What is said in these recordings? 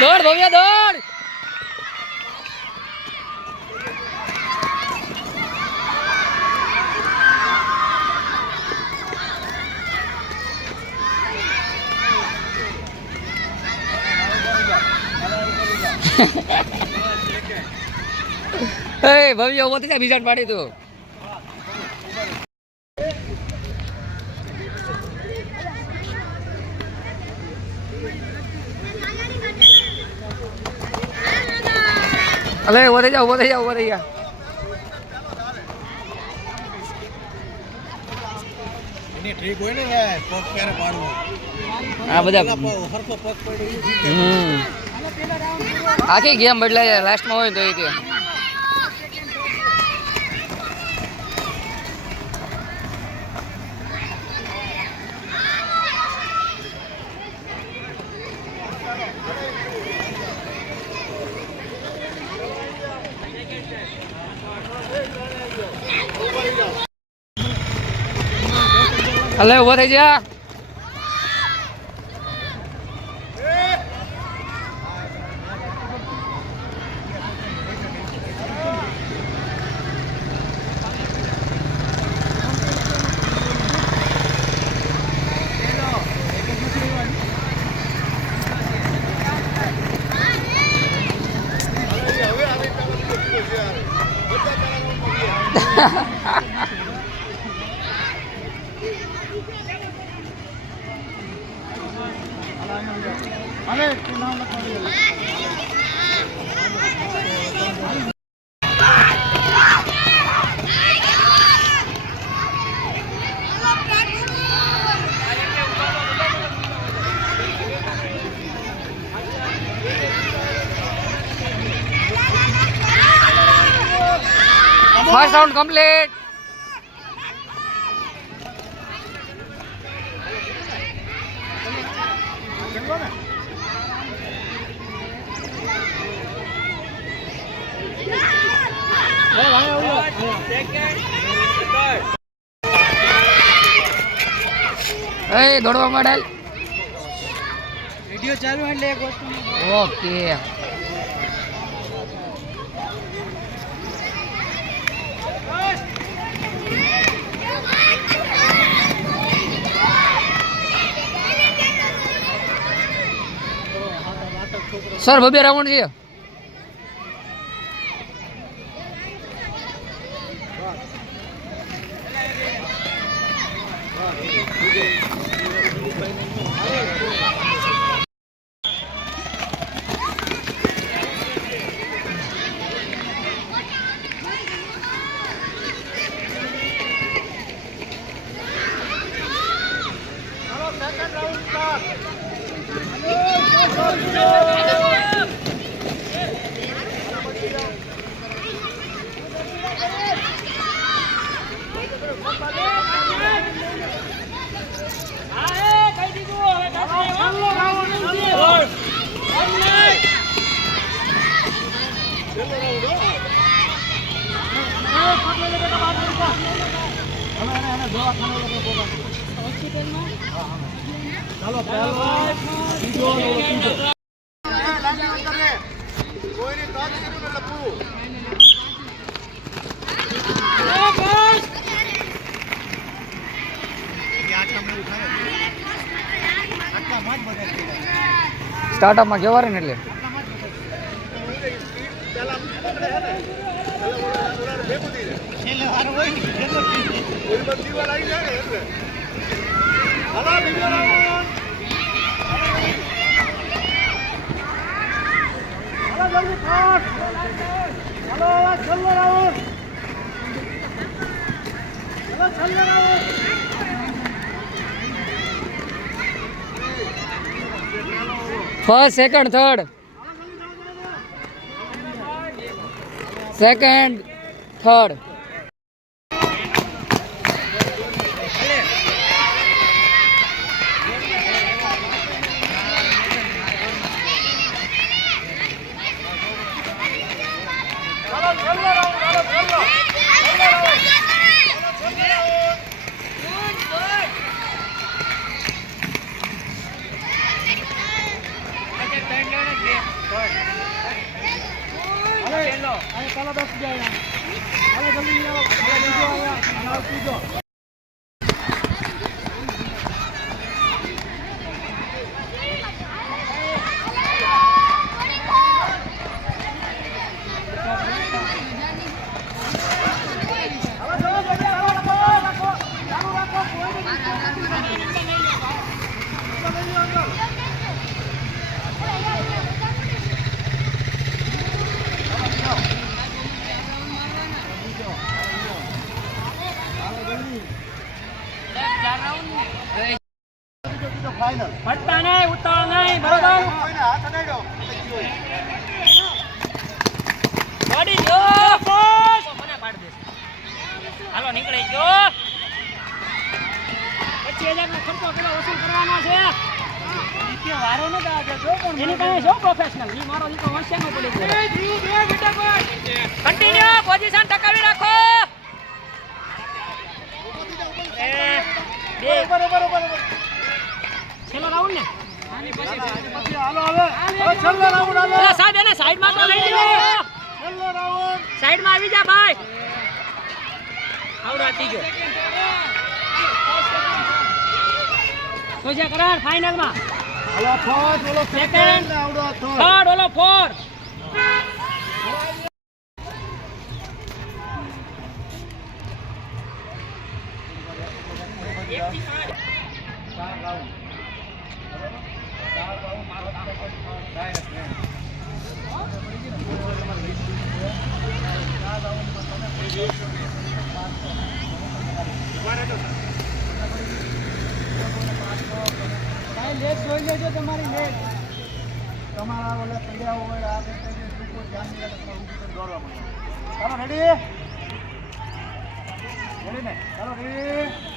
દોડ ભવ્ય દોડ. એ ભવ્ય ઉભો થઈ જા બીજા પાડી તું. અલે ઉભો થઈ જા ઉભો થઈ જા ઉભો થઈ જા. એની ટ્રીક હોય ને પગ ક્યારે પાડવું આ બધા હરખો પગ પડ્યો. આખી ગેમ બદલાય લાસ્ટમાં હોય તો એ કે અલે ઉભો થઈ જા. First round complete. એ દોડવા માંડેલ વિડિયો ચાલુ એટલે એક વસ્તુ ઓકે. સર બબે રાઉન્ડ છે. ચાલો પહેલો બીજો ત્રીજો કોઈની તાજ કર્યું લપુ સ્ટાર્ટઅપમાં કેવા રહે ને એટલે છેલ્લે વાર હોય ને કોઈ બધી વાર આવી જાય ને એટલે હાલો બીજો રાઉન્ડ હાલો જલ્દી ફાસ્ટ હાલો છેલ્લો રાઉન્ડ હાલો છેલ્લો round first second third second third ચાલો 10 જાય હાલો જલ્દી આવો બીજો આયા ત્રીજો ફાઇનલ ફટતા નહીં ઉતાવળ નહીં બરોબર કોઈને હાથ અડાડ્યો બોડી જો બોસ મને પાડ દે હાલો નીકળી ગયો 25000 નો ખર્ચો પેલો વસૂલ કરવાનો છે કે વારો ન દાજે જો પણ એની પાસે જો પ્રોફેશનલ ઈ મારો દીકરો હોશિયાર નો પડી ગયો એ જીવ બે બેટા પર કન્ટિન્યુ પોઝિશન ટકાવી રાખો બરોબર છેલ્લો રાઉન્ડ ને આની પછી હાલો હવે છેલ્લો રાઉન્ડ હાલો અલા સાહેબ એને સાઈડ માં તો લઈ લો છેલ્લો રાઉન્ડ સાઈડ માં આવી જા ભાઈ આવડા ત્રીજો સોજા કરાર ફાઇનલ માં હાલો ફર્સ્ટ ઓલો સેકન્ડ આવડો થર્ડ ઓલો ફોર લેટ જોઈ લેજો તમારી લેટ તમારા ઓલા પડ્યા હોય આ ધ્યાન નહીં દોડવા પડે ચાલો રેડી ને ચાલો રેડી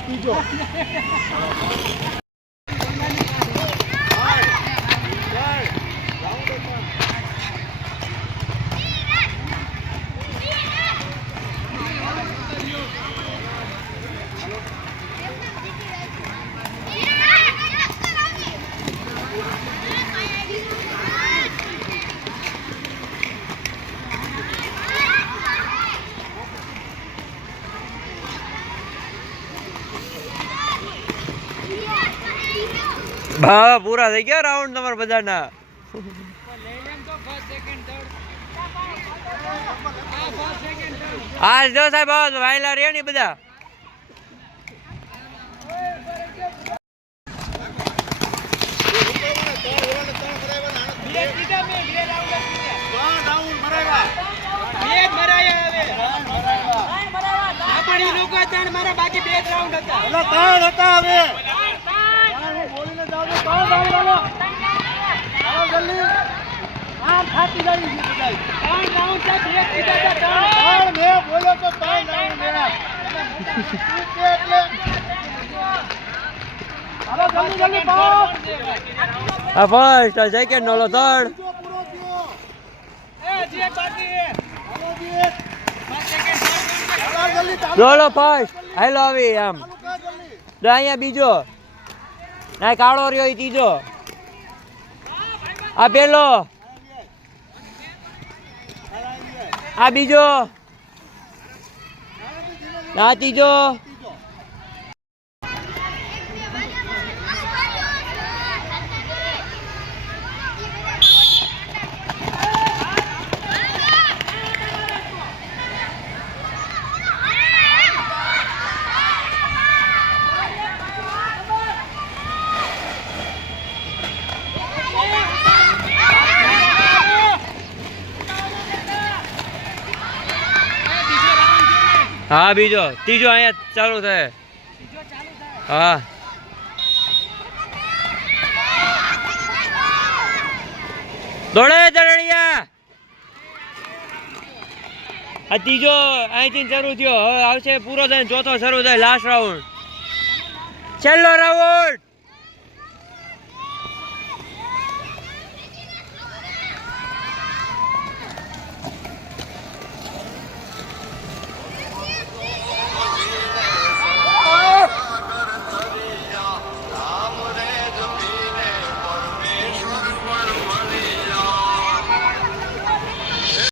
ત્રીજો ભાવ પૂરા થઈ ગયા રાઉન્ડ તમારા બધાના હા જો સાહેબ વાયલા રે ને બધા મારા બાકી 2 રાઉન્ડ હતા એટલે 3 હતા હવે ફર્સ્ટ સેકન્ડ ઓલો થર્ડ ઓલો ફર્સ્ટ હેલો આવી આમ અહીંયા બીજો ના કાળો રહ્યો એ ત્રીજો આ પેલો આ બીજો આ ત્રીજો હા બીજો ત્રીજો અહીંયા ચાલુ થાય બીજો ચાલુ થાય. હા દોડે દરડિયા આ ત્રીજો અહીંથી શરૂ થયો હવે આવશે પૂરો થાય ચોથો શરૂ થાય લાસ્ટ રાઉન્ડ છેલ્લો રાઉન્ડ